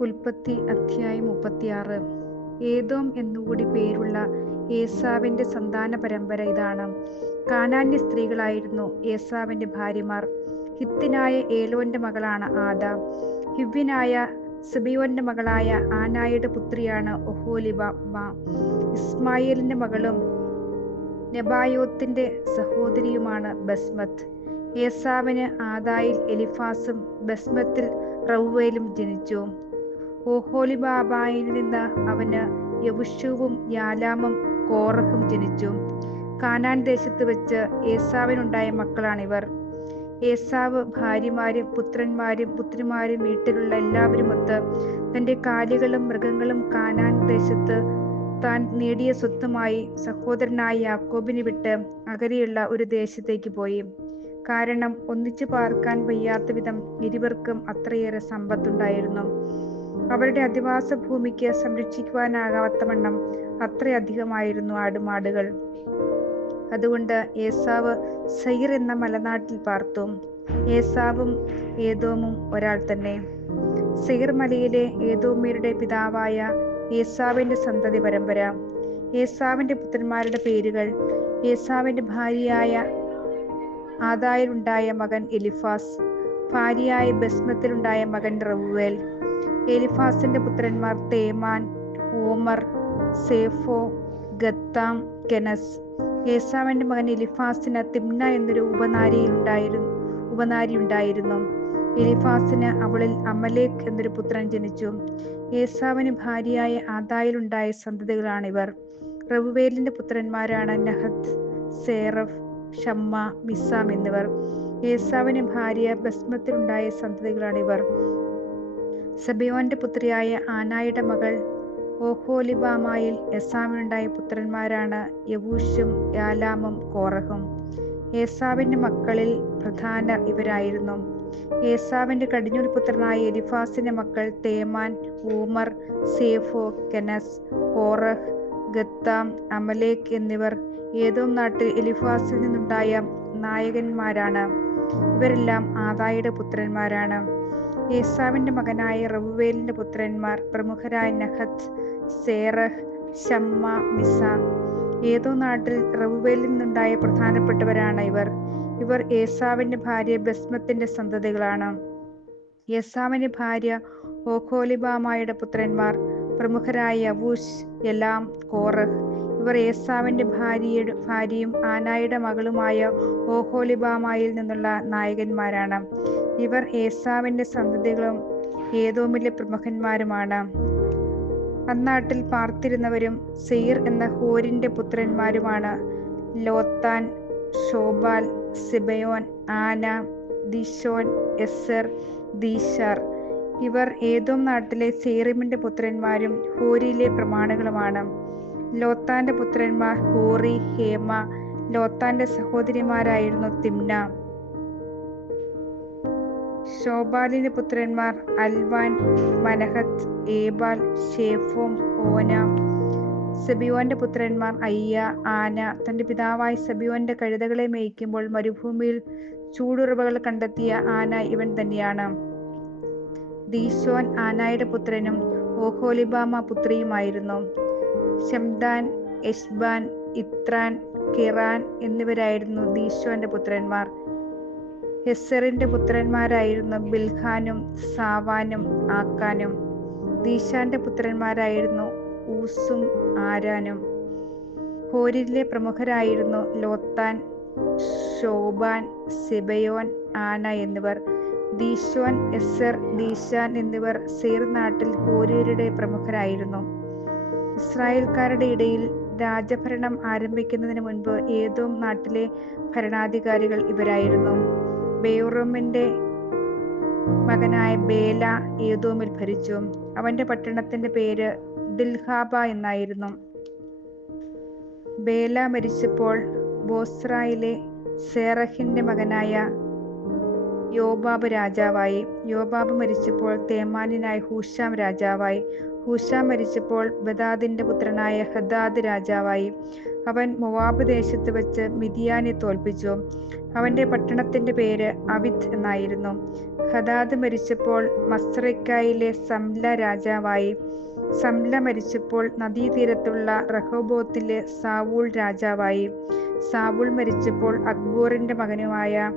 ഉൽപ്പത്തി അധ്യായം മുപ്പത്തിയാറ്. ഏതോം എന്നുകൂടി പേരുള്ള ഏസാവിന്റെ സന്താന പരമ്പര ഇതാണ്. കാനാന്യ സ്ത്രീകളായിരുന്നു ഏസാവിന്റെ ഭാര്യമാർ. ഹിത്തിനായ ഏലോന്റെ മകളാണ് ആദ. ഹിവ്യനായ സിബിയോന്റെ മകളായ ആനായുടെ പുത്രിയാണ് ഒഹോലിബ ഇസ്മായിലിന്റെ മകളും നെബായോത്തിന്റെ സഹോദരിയുമാണ് ബസ്മത്ത്. ഏസാവിന് ആദായിൽ എലിഫാസും ബസ്മത്തിൽ റൗവേലും ജനിച്ചു. ഓഹോലിബാബായിൽ നിന്ന് അവന് യവുഷുവും യാലാമും കോറഹും ജനിച്ചു. കാനാൻ ദേശത്ത് വെച്ച് ഏസാവിനുണ്ടായ മക്കളാണിവർ. ഏസാവ് ഭാര്യമാരും പുത്രന്മാരും പുത്രിമാരും വീട്ടിലുള്ള എല്ലാവരുമൊത്ത് തന്റെ കാലികളും മൃഗങ്ങളും കാനാൻ ദേശത്ത് താൻ നേടിയ സ്വത്തുമായി സഹോദരനായ യാക്കോബിനെ വിട്ട് അകലെയുള്ള ഒരു ദേശത്തേക്ക് പോയി. കാരണം ഒന്നിച്ചു പാർക്കാൻ വയ്യാത്ത വിധം ഇരുവർക്കും അത്രയേറെ സമ്പത്തുണ്ടായിരുന്നു. അവരുടെ അധിവാസ ഭൂമിക്ക് സംരക്ഷിക്കുവാനാകാത്തവണ്ണം അത്രയധികമായിരുന്നു ആടുമാടുകൾ. അതുകൊണ്ട് ഏസാവ് സൈർ എന്ന മലനാട്ടിൽ പാർത്തു. ഏസാവും ഏതോമും ഒരാൾ തന്നെ. സൈർ മലയിലെ ഏതോമ്യരുടെ പിതാവായ ഏസാവിന്റെ സന്തതി പരമ്പര. ഏസാവിന്റെ പുത്രന്മാരുടെ പേരുകൾ ഏസാവിന്റെ ഭാര്യയായ ആദായിലുണ്ടായ മകൻ എലിഫാസ്. ഭാര്യയായ ബസ്മത്തിലുണ്ടായ മകൻ റവുവേൽ എലിഫാസിന്റെ പുത്രന്മാർ തേമാൻ ഓമർ സേഫോ ഗത്താം കെനസ്. ഏസാവിന്റെ മകൻ എലിഫാസിന് തിമ്ന എന്നൊരു ഉപനാരിയിൽ ഉണ്ടായിരുന്നു ഉപനാരി ഉണ്ടായിരുന്നു എലിഫാസിന് അവളിൽ അമലേഖ് എന്നൊരു പുത്രൻ ജനിച്ചു. ഏസാവിന് ഭാര്യയായ ആദായിലുണ്ടായ സന്തതികളാണിവർ. റവുവേലിന്റെ പുത്രന്മാരാണ് നഹത്ത് സേറഫ് ഷമ്മ മിസ്സാം എന്നിവർ. ഏസാവിന് ഭാര്യ ഭസ്മത്തിലുണ്ടായ സന്തതികളാണിവർ. സബിയോന്റെ പുത്രിയായ ആനായുടെ മകൾ ഓഹോലിബാമായിൽ എസാമിനുണ്ടായ പുത്രന്മാരാണ് യവൂഷും യാലാമും കോറഹും. ഏസാവിന്റെ മക്കളിൽ പ്രധാന ഇവരായിരുന്നു. ഏസാവിന്റെ കടിഞ്ഞൂൽ പുത്രനായ എലിഫാസിന്റെ മക്കൾ തേമാൻ ഊമർ സേഫോ കെനസ് കോറഹ് ഗത്താം അമലേഖ് എന്നിവർ ഏതോ നാട്ടിൽ എലിഫാസിൽ നിന്നുണ്ടായ നായകന്മാരാണ്. ഇവരെല്ലാം ആദായുടെ പുത്രന്മാരാണ്. ഏസാവിന്റെ മകനായ റവുവേലിന്റെ പുത്രന്മാർ പ്രമുഖരായ നഹത്ത് സേറഹ് ഷമ്മ മിസ. ഏതോ നാട്ടിൽ റവുവേലിൽ നിന്നുണ്ടായ പ്രധാനപ്പെട്ടവരാണ് ഇവർ. ഇവർ ഏസാവിന്റെ ഭാര്യ ബസ്മത്തിന്റെ സന്തതികളാണ്. ഏസാവിന്റെ ഭാര്യ ഓഖോലിബാമായുടെ പുത്രന്മാർ പ്രമുഖരായ യവൂഷ് എലാം കോറഹ് ഇവർ ഏസാവിന്റെ ഭാര്യയുടെ ഭാര്യയും ആനായുടെ മകളുമായ ഓഹോലിബാമായിൽ നിന്നുള്ള നായകന്മാരാണ്. ഇവർ ഏസാവിന്റെ സന്തതികളും ഏതോമിലെ പ്രമുഖന്മാരുമാണ്. അന്നാട്ടിൽ പാർത്തിരുന്നവരും സെയിർ എന്ന ഹോരിന്റെ പുത്രന്മാരുമാണ്. ലോത്താൻ ഷോബാൽ സിബയോൻ ആന ദിഷോൻ എസർ ദീഷാർ ഇവർ ഏതോം നാട്ടിലെ സേറിമിന്റെ പുത്രന്മാരും ഹോരിയിലെ പ്രമാണികളുമാണ്. ലോത്താന്റെ പുത്രന്മാർ ഹൂറി ഹേമ ലോത്താന്റെ സഹോദരിമാരായിരുന്നു തിമ്ന. ഷോബാലിന്റെ പുത്രന്മാർ അൽവാൻ മനഹത്ത് ഏബാൽ ഷേഫോം ഓന. സബിയോന്റെ പുത്രന്മാർ അയ്യ ആന. തന്റെ പിതാവായ സബിയോന്റെ കഴുതകളെ മേയ്ക്കുമ്പോൾ മരുഭൂമിയിൽ ചൂടുറവകൾ കണ്ടെത്തിയ ആന ഇവൻ തന്നെയാണ്. ദീശോൻ ആനായുടെ പുത്രനും ഓഹോലിബാമ പുത്രിയുമായിരുന്നു. ഷംദാൻ യശ്ബാൻ ഇത്രാൻ കിറാൻ എന്നിവരായിരുന്നു ദീശോന്റെ പുത്രന്മാർ. ഹെസറിന്റെ പുത്രന്മാരായിരുന്നു ബിൽഖാനും സാവാനും ആക്കാനും ദീശാന്റെ പുത്രന്മാരായിരുന്നു ഊസും ആരാനും. ഹോരിലെ പ്രമുഖരായിരുന്നു ലോത്താൻ ഷോബാൻ സിബയോൻ ആന എന്നിവർ. ദീശോൻ എസ്സർ ദീശാൻ എന്നിവർ സീർ നാട്ടിൽ ഹോരിയരുടെ പ്രമുഖരായിരുന്നു. ഇസ്രായേൽക്കാരുടെ ഇടയിൽ രാജഭരണം ആരംഭിക്കുന്നതിന് മുൻപ് ഏതോ നാട്ടിലെ ഭരണാധികാരികൾ ഇവരായിരുന്നു. ബെയോറോമിന്റെ മകനായ ബേല ഏതോമിൽ ഭരിച്ചു. അവന്റെ പട്ടണത്തിന്റെ പേര് ദിൽഹാബ എന്നായിരുന്നു. ബേല മരിച്ചപ്പോൾ ബോസ്രായിലെ സേറഹിന്റെ മകനായ യോബാബ് രാജാവായി. യോബാബ് മരിച്ചപ്പോൾ തേമാനിനായ ഹൂഷാം രാജാവായി. ഹൂഷാം മരിച്ചപ്പോൾ ബദാദിന്റെ പുത്രനായ ഹദാദ് രാജാവായി. അവൻ മൊവാബ് ദേശത്ത് വെച്ച് മിതിയാനെ തോൽപ്പിച്ചു. അവന്റെ പട്ടണത്തിന്റെ പേര് അവിദ് എന്നായിരുന്നു. ഹദാദ് മരിച്ചപ്പോൾ മസ്രക്കായിലെ സംല രാജാവായി. സംല മരിച്ചപ്പോൾ നദീതീരത്തുള്ള റഹോബോത്തിലെ സാവൂൾ രാജാവായി. സാവൂൾ മരിച്ചപ്പോൾ അക്ബോറിന്റെ മകനുമായ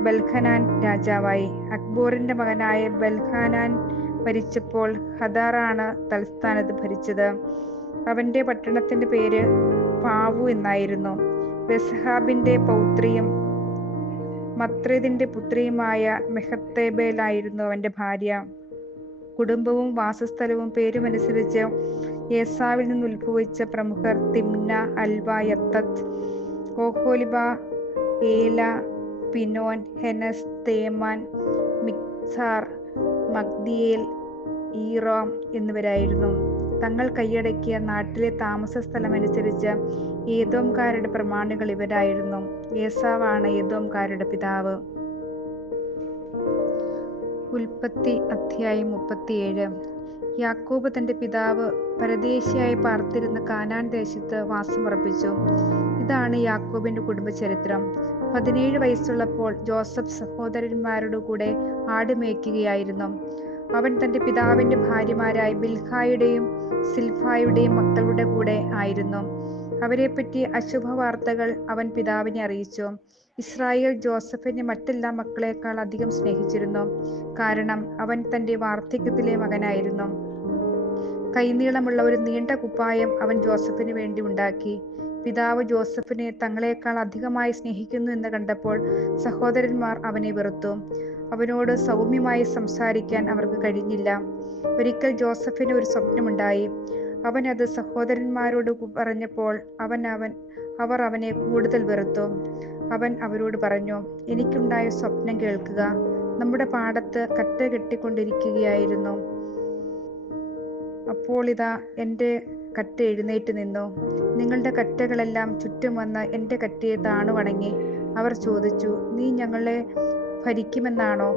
ബൽഖനാൻ രാജാവായി. അക്ബോറിന്റെ മകനായ ബൽഖാനാൻ ഭരിച്ചപ്പോൾ ഹദാറാണ് തലസ്ഥാനത്ത് ഭരിച്ചത്. അവന്റെ പട്ടണത്തിന്റെ പേര് പാവു എന്നായിരുന്നു. ബെസ്ഹാബിന്റെ പൗത്രിയും മത്രേദിന്റെ പുത്രിയുമായ മെഹത്തേബേലായിരുന്നു അവന്റെ ഭാര്യ. കുടുംബവും വാസസ്ഥലവും പേരുമനുസരിച്ച് യേസാവിൽ നിന്ന് ഉത്ഭവിച്ച പ്രമുഖർ തിമ്ന അൽവ യത്തത് ഓഹോലിബ ഏല പിനോൻ ഹെനസ് തേമാൻ മിക്സാർ മഗ്ദിയേൽ ഈറോം എന്നിവരായിരുന്നു. തങ്ങൾ കൈയടക്കിയ നാട്ടിലെ താമസ സ്ഥലമനുസരിച്ച് ഏതോംകാരുടെ പ്രമാണികൾ ഇവരായിരുന്നു. ഏസാവാണ് ഏതോംകാരുടെ പിതാവ്. ഉൽപ്പത്തി അധ്യായം മുപ്പത്തിയേഴ്. യാക്കോബ് തന്റെ പിതാവ് പരദേശിയായി പാർത്തിരുന്ന കാനാൻ ദേശത്ത് വാസമുറപ്പിച്ചു. ഇതാണ് യാക്കോബിന്റെ കുടുംബചരിത്രം. പതിനേഴ് വയസ്സുള്ളപ്പോൾ ജോസഫ് സഹോദരന്മാരുടെ കൂടെ ആട് മേയ്ക്കുകയായിരുന്നു. അവൻ തന്റെ പിതാവിന്റെ ഭാര്യമാരായ ബിൽഹായുടെയും സിൽഫായുടെയും മക്കളുടെ കൂടെ ആയിരുന്നു. അവരെപ്പറ്റി അശുഭ വാർത്തകൾ അവൻ പിതാവിനെ അറിയിച്ചു. ഇസ്രായേൽ ജോസഫിനെ മറ്റെല്ലാ മക്കളെക്കാൾ അധികം സ്നേഹിച്ചിരുന്നു. കാരണം അവൻ തന്റെ വാർദ്ധക്യത്തിലെ മകനായിരുന്നു. കൈനീളമുള്ള ഒരു നീണ്ട കുപ്പായം അവൻ ജോസഫിന് വേണ്ടി ഉണ്ടാക്കി. പിതാവ് ജോസഫിനെ തങ്ങളെക്കാൾ അധികമായി സ്നേഹിക്കുന്നു എന്ന് കണ്ടപ്പോൾ സഹോദരന്മാർ അവനെ വെറുത്തു. അവനോട് സൗമ്യമായി സംസാരിക്കാൻ അവർക്ക് കഴിഞ്ഞില്ല. ഒരിക്കൽ ജോസഫിന് ഒരു സ്വപ്നമുണ്ടായി. അവൻ അത് സഹോദരന്മാരോട് പറഞ്ഞപ്പോൾ അവൻ അവൻ അവർ അവനെ കൂടുതൽ വെറുത്തു. അവൻ അവരോട് പറഞ്ഞു എനിക്കുണ്ടായ സ്വപ്നം കേൾക്കുക. നമ്മുടെ പാടത്ത് കറ്റ കെട്ടിക്കൊണ്ടിരിക്കുകയായിരുന്നു. അപ്പോൾ ഇതാ എന്റെ കറ്റ എഴുന്നേറ്റ് നിന്നു? നിങ്ങളുടെ കറ്റകളെല്ലാം ചുറ്റും വന്ന് എന്റെ കറ്റയെ താണുവണങ്ങി. അവർ ചോദിച്ചു നീ ഞങ്ങളെ ഭരിക്കുമെന്നാണോ?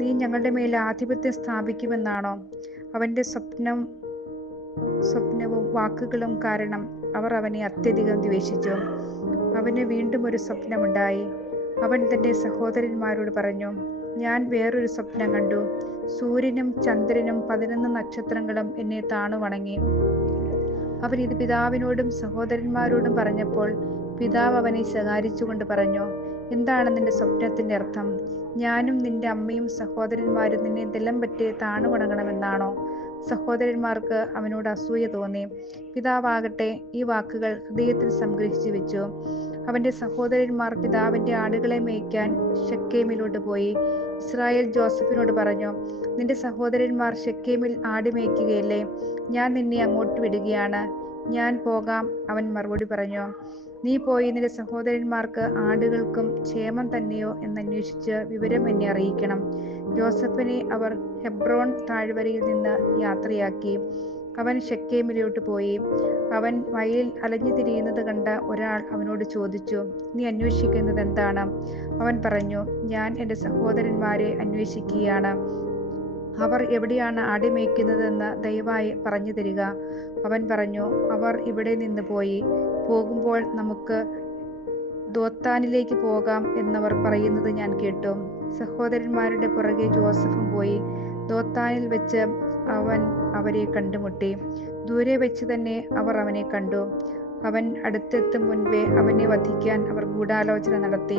നീ ഞങ്ങളുടെ മേൽ ആധിപത്യം സ്ഥാപിക്കുമെന്നാണോ? അവന്റെ സ്വപ്നം സ്വപ്നവും വാക്കുകളും കാരണം അവർ അവനെ അത്യധികം ദ്വേഷിച്ചു. അവന് വീണ്ടും ഒരു സ്വപ്നമുണ്ടായി. അവൻ തന്റെ സഹോദരന്മാരോട് പറഞ്ഞു ഞാൻ വേറൊരു സ്വപ്നം കണ്ടു. സൂര്യനും ചന്ദ്രനും പതിനൊന്ന് നക്ഷത്രങ്ങളും എന്നെ താണു വണങ്ങി അവൻ ഇത് പിതാവിനോടും സഹോദരന്മാരോടും പറഞ്ഞപ്പോൾ പിതാവ് അവനെ ശകാരിച്ചുകൊണ്ട് പറഞ്ഞു എന്താണ് നിന്റെ സ്വപ്നത്തിന്റെ അർത്ഥം? ഞാനും നിന്റെ അമ്മയും സഹോദരന്മാരും നിന്നെ നിലം പറ്റി താണു വണങ്ങണമെന്നാണോ സഹോദരന്മാർക്ക് അവനോട് അസൂയ തോന്നി. പിതാവാകട്ടെ ഈ വാക്കുകൾ ഹൃദയത്തിൽ സംഗ്രഹിച്ചു വെച്ചു. അവന്റെ സഹോദരന്മാർ പിതാവിന്റെ ആടുകളെ മേയ്ക്കാൻ ഷക്കേമിലോട്ട് പോയി. ഇസ്രായേൽ ജോസഫിനോട് പറഞ്ഞു നിന്റെ സഹോദരന്മാർ ഷക്കേമിൽ ആട് മേയ്ക്കുകയല്ലേ? ഞാൻ നിന്നെ അങ്ങോട്ട് വിടുകയാണ്. ഞാൻ പോകാം അവൻ മറുപടി പറഞ്ഞു. നീ പോയി നിന്റെ സഹോദരന്മാർക്ക് ആടുകൾക്കും ക്ഷേമം തന്നെയോ എന്നന്വേഷിച്ച് വിവരം എന്നെ അറിയിക്കണം. ജോസഫിനെ അവർ ഹെബ്രോൺ താഴ്വരയിൽ നിന്ന് യാത്രയാക്കി. അവൻ ഷെക്കേമിലോട്ട് പോയി. അവൻ വയലിൽ അലഞ്ഞു തിരിയുന്നത് കണ്ട ഒരാൾ അവനോട് ചോദിച്ചു നീ അന്വേഷിക്കുന്നത് എന്താണ്? അവൻ പറഞ്ഞു ഞാൻ എന്റെ സഹോദരന്മാരെ അന്വേഷിക്കുകയാണ്. അവർ എവിടെയാണ് ആടിമേയ്ക്കുന്നതെന്ന് ദയവായി പറഞ്ഞു തരിക. അവൻ പറഞ്ഞു അവർ ഇവിടെ നിന്ന് പോയി. പോകുമ്പോൾ നമുക്ക് ദോത്താനിലേക്ക് പോകാം എന്നവർ പറയുന്നത് ഞാൻ കേട്ടു. സഹോദരന്മാരുടെ പുറകെ ജോസഫും പോയി ദോത്താനിൽ വെച്ച് അവൻ അവരെ കണ്ടുമുട്ടി. ദൂരെ വെച്ച് തന്നെ അവർ അവനെ കണ്ടു. അവൻ അടുത്തെത്തും മുൻപേ അവനെ വധിക്കാൻ അവർ ഗൂഢാലോചന നടത്തി.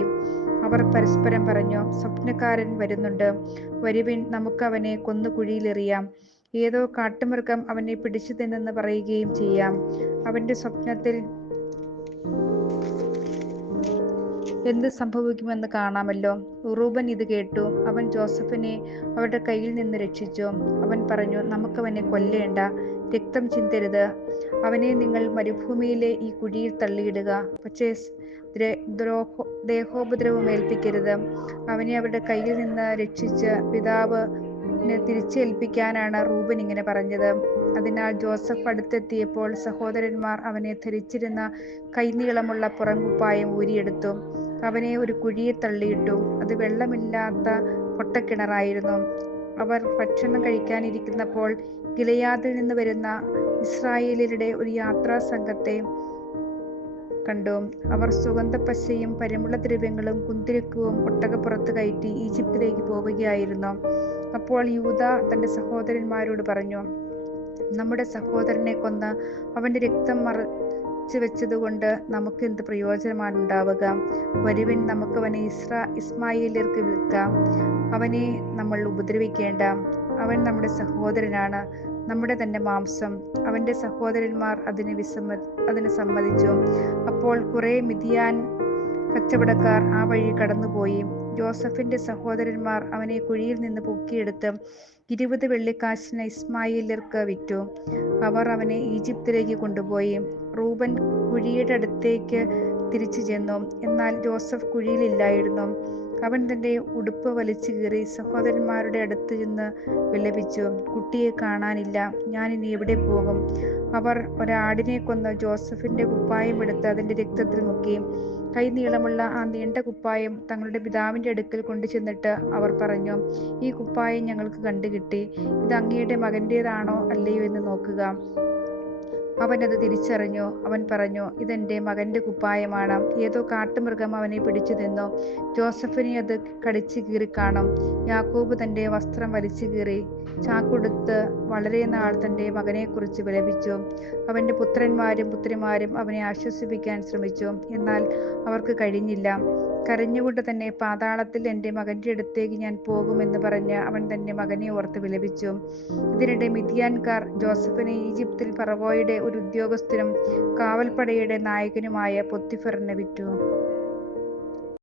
അവർ പരസ്പരം പറഞ്ഞു സ്വപ്നക്കാരൻ വരുന്നുണ്ട്. വരുവിൻ നമുക്ക് അവനെ കൊന്നു കുഴിയിലെറിയാം. ഏതോ കാട്ടുമൃഗം അവനെ പിടിച്ചു തിന്നെന്ന് പറയുകയും ചെയ്യാം. അവന്റെ സ്വപ്നത്തിൽ എന്ത് സംഭവിക്കുമെന്ന് കാണാമല്ലോ. റൂബൻ ഇത് കേട്ടു. അവൻ ജോസഫിനെ അവരുടെ കയ്യിൽ നിന്ന് രക്ഷിച്ചു. അവൻ പറഞ്ഞു നമുക്കവനെ കൊല്ലേണ്ട. രക്തം ചിന്തരുത്. അവനെ നിങ്ങൾ മരുഭൂമിയിലെ ഈ കുഴിയിൽ തള്ളിയിടുക. പക്ഷേ ദ്രോഹോ ദേഹോപദ്രവം ഏൽപ്പിക്കരുത്. അവനെ അവരുടെ കയ്യിൽ നിന്ന് രക്ഷിച്ച് പിതാവ് തിരിച്ചേൽപ്പിക്കാനാണ് റൂബൻ ഇങ്ങനെ പറഞ്ഞത്. അതിനാൽ ജോസഫ് അടുത്തെത്തിയപ്പോൾ സഹോദരന്മാർ അവനെ ധരിച്ചിരുന്ന കൈനീളമുള്ള പുറംകുപ്പായം ഊരിയെടുത്തു. അവനെ ഒരു കുഴിയെ തള്ളിയിട്ടു. അത് വെള്ളമില്ലാത്ത പൊട്ടക്കിണറായിരുന്നു. അവർ ഭക്ഷണം കഴിക്കാനിരിക്കുന്നപ്പോൾ ഗിലയാദിൽ നിന്ന് വരുന്ന ഇസ്രായേലിയുടെ ഒരു യാത്രാ സംഘത്തെ കണ്ടു. അവർ സുഗന്ധപ്പശയും പരിമളദ്രവ്യങ്ങളും കുന്തിരിക്കവും ഒട്ടകപ്പുറത്ത് കയറ്റി ഈജിപ്തിലേക്ക് പോവുകയായിരുന്നു. അപ്പോൾ യൂത തന്റെ സഹോദരന്മാരോട് പറഞ്ഞു നമ്മുടെ സഹോദരനെ കൊന്ന് അവന്റെ രക്തം മറച്ചു വെച്ചതുകൊണ്ട് നമുക്ക് എന്ത് പ്രയോജനമാണ് ഉണ്ടാവുക വരുവിൻ നമുക്ക് അവനെ ഇസ്ര ഇസ്മായിലേക്ക് വിൽക്കാം അവനെ നമ്മൾ ഉപദ്രവിക്കേണ്ട. അവൻ നമ്മുടെ സഹോദരനാണ്. നമ്മുടെ തന്നെ മാംസം. അവന്റെ സഹോദരന്മാർ അതിന് വിസമ്മ അതിന് സമ്മതിച്ചു. അപ്പോൾ കുറെ മിതിയാൻ കച്ചവടക്കാർ ആ വഴി കടന്നുപോയി. ജോസഫിന്റെ സഹോദരന്മാർ അവനെ കുഴിയിൽ നിന്ന് പൊക്കിയെടുത്ത് ഇരുപത് വെള്ളിക്കാശിന് ഇസ്മായിലർക്ക് വിറ്റു. അവർ അവനെ ഈജിപ്തിലേക്ക് കൊണ്ടുപോയി. റൂബൻ കുഴിയുടെ അടുത്തേക്ക് തിരിച്ചു ചെന്നു. എന്നാൽ ജോസഫ് കുഴിയിലില്ലായിരുന്നു. അവൻ തന്റെ ഉടുപ്പ് വലിച്ചു കീറി സഹോദരന്മാരുടെ അടുത്ത് ചെന്ന് വിലപിച്ചു കുട്ടിയെ കാണാനില്ല ഞാൻ ഇനി എവിടെ പോകും? അവർ ഒരാടിനെ കൊന്ന് ജോസഫിന്റെ കുപ്പായം എടുത്ത് അതിന്റെ രക്തത്തിൽ മുക്കി. കൈ നീളമുള്ള ആ നീണ്ട കുപ്പായം തങ്ങളുടെ പിതാവിന്റെ അടുക്കൽ കൊണ്ടു ചെന്നിട്ട് അവർ പറഞ്ഞു ഈ കുപ്പായം ഞങ്ങൾക്ക് കണ്ടുകിട്ടി. ഇത് അങ്ങയുടെ മകന്റേതാണോ അല്ലയോ എന്ന് നോക്കുക. അവൻ അത് തിരിച്ചറിഞ്ഞു. അവൻ പറഞ്ഞു ഇതെന്റെ മകന്റെ കുപ്പായമാണ്. ഏതോ കാട്ടുമൃഗം അവനെ പിടിച്ചു തിന്നു. ജോസഫിനെ അത് കടിച്ചു കീറി കാണും. യാക്കോബ് തന്റെ വസ്ത്രം വലിച്ചു കീറി ചാക്കൊടുത്ത് വളരെ നാൾ തന്റെ മകനെക്കുറിച്ച് വിലപിച്ചു. അവന്റെ പുത്രന്മാരും പുത്രിമാരും അവനെ ആശ്വസിപ്പിക്കാൻ ശ്രമിച്ചു. എന്നാൽ അവർക്ക് കഴിഞ്ഞില്ല. കരഞ്ഞുകൊണ്ട് തന്നെ പാതാളത്തിൽ എന്റെ മകന്റെ അടുത്തേക്ക് ഞാൻ പോകുമെന്ന് പറഞ്ഞ് അവൻ തന്റെ മകനെ ഓർത്ത് വിലപിച്ചു. ഇതിനിടെ മിതിയാൻകാർ ജോസഫിനെ ഈജിപ്തിൽ പറവോയുടെ ഒരു ഉദ്യോഗസ്ഥനും കാവൽപ്പടയുടെ നായകനുമായ പൊത്തിഫറിനെ വിറ്റു.